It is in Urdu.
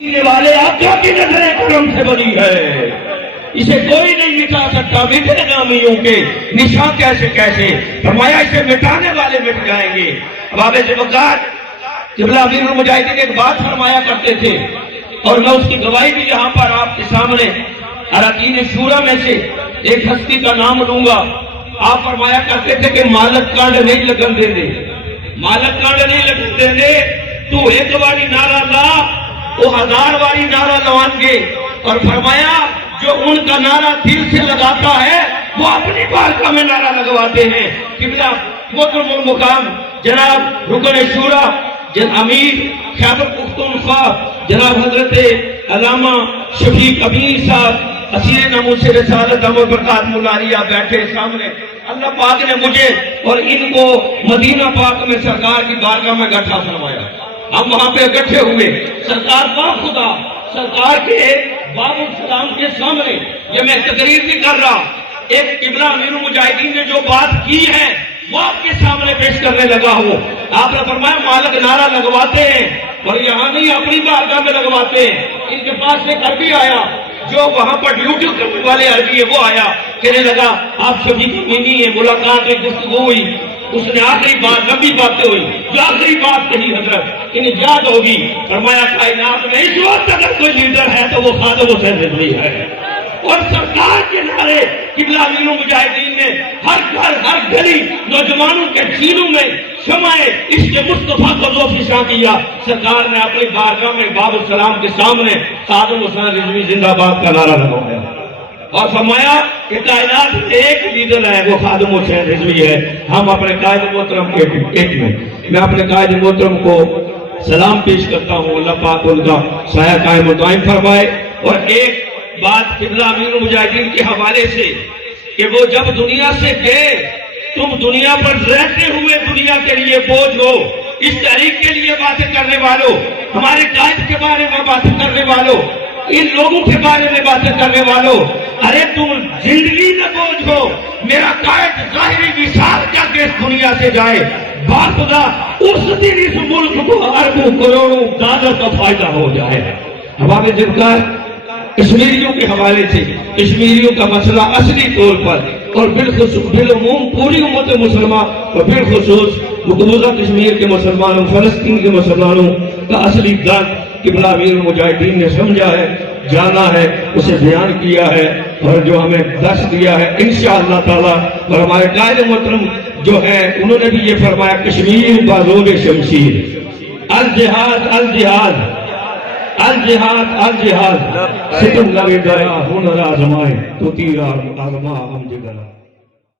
مٹانے والے آقا کی نظر کرم سے بنی ہے، اسے کوئی نہیں مٹا سکتا، مٹے نامیوں کے نشان کیسے کیسے، فرمایا اسے مٹانے والے مٹ جائیں گے۔ باب وقار قبلہ امیر المجاہدین ایک بات فرمایا کرتے تھے، اور میں اس کی گواہی بھی یہاں پر آپ کے سامنے اراکین شورا میں سے ایک ہستی کا نام لوں گا۔ آپ فرمایا کرتے تھے کہ مالک کانڈ نہیں لگن دے دے، مالک کانڈ نہیں لگن دے دے، تو ایک باری نعرہ لا وہ 1000 باری نعرہ لوان گے، اور فرمایا جو ان کا نعرہ دل سے لگاتا ہے وہ اپنی بارگاہ میں نعرہ لگواتے ہیں۔ قبلہ محترم المقام جناب رکن شورا امیر خیبر پختونخوا جناب حضرت علامہ شفیق امیر صاحب اسیر ناموس رسالت دامت برکات ملاریہ بیٹھے سامنے، اللہ پاک نے مجھے اور ان کو مدینہ پاک میں سرکار کی بارگاہ میں اکٹھا فرمایا۔ ہم وہاں پہ اکٹھے ہوئے، سرکار با خدا سرکار کے باب السلام کے سامنے یہ میں تقریر بھی کر رہا، ایک قبلہ امیر المجاہدین نے جو بات کی ہے وہ آپ کے سامنے پیش کرنے لگا ہوں۔ آپ نے فرمایا مالک نعرہ لگواتے ہیں اور یہاں نہیں اپنی بارگاہ میں لگواتے ہیں۔ ان کے پاس ایک عربی آیا جو وہاں پر ڈیوٹی کرنے والے عربی ہے، وہ آیا کہنے لگا آپ شفیق امینی ہے، ملاقات میں گفتگو ہوئی، اس نے آخری بات لمبی باتیں ہوئی، جو آخری بات کہی حضرت انہیں یاد ہوگی، فرمایا کائنات میں اس وقت اگر کوئی لیڈر ہے تو وہ خادم حسین رضوی ہے۔ اور سرکار کے نعرے قبلہ امیر المجاہدین نے ہر گھر ہر گلی نوجوانوں کے سینوں میں شمع عشق مصطفیٰ کو ذوفشاں کیا۔ سرکار نے اپنی بارگاہ میں باب السلام کے سامنے خادم حسین رضوی زندہ باد کا نعرہ لگوایا اور فرمایا کہ کائنات میں ایک لیڈر ہے وہ خادم حسین رضوی ہے۔ ہم اپنے قائد محترم میں اپنے قائد محترم کو سلام پیش کرتا ہوں، اللہ پاک ان کا سایہ قائم و دائم فرمائے۔ اور ایک بات قبلہ امیر المجاہدین کے حوالے سے کہ وہ جب دنیا سے گئے، تم دنیا پر رہتے ہوئے دنیا کے لیے بوجھ ہو، اس تحریک کے لیے باتیں کرنے والوں، ہمارے قائد کے بارے میں باتیں کرنے والوں، ان لوگوں کے بارے میں باتیں کرنے والوں، ارے تم زندگی نہ بوجھ ہو، میرا قائد ظاہری وصال کر کے اس دنیا سے جائے، باخدا اس دن اس ملک کو اربوں کروڑوں ڈالر کا فائدہ ہو جائے۔ ہمارے جنکار کشمیریوں کے حوالے سے کشمیریوں کا مسئلہ اصلی طور پر اور بالعموم پوری امت مسلمہ اور بالخصوص مقبوضہ کشمیر کے مسلمانوں، فلسطین کے مسلمانوں کا اصلی درد قبلہ امیر المجاہدین نے سمجھا ہے، جانا ہے، اسے بیان کیا ہے اور جو ہمیں درس دیا ہے انشاءاللہ تعالی۔ اور ہمارے قائد محترم جو ہے انہوں نے بھی یہ فرمایا کشمیر بازور شمشیر، الجہاد الجہاد الجہاد الجہاد، ستم لگے دریا ہنر آزمائے تو تیر آزما ہم جگرا۔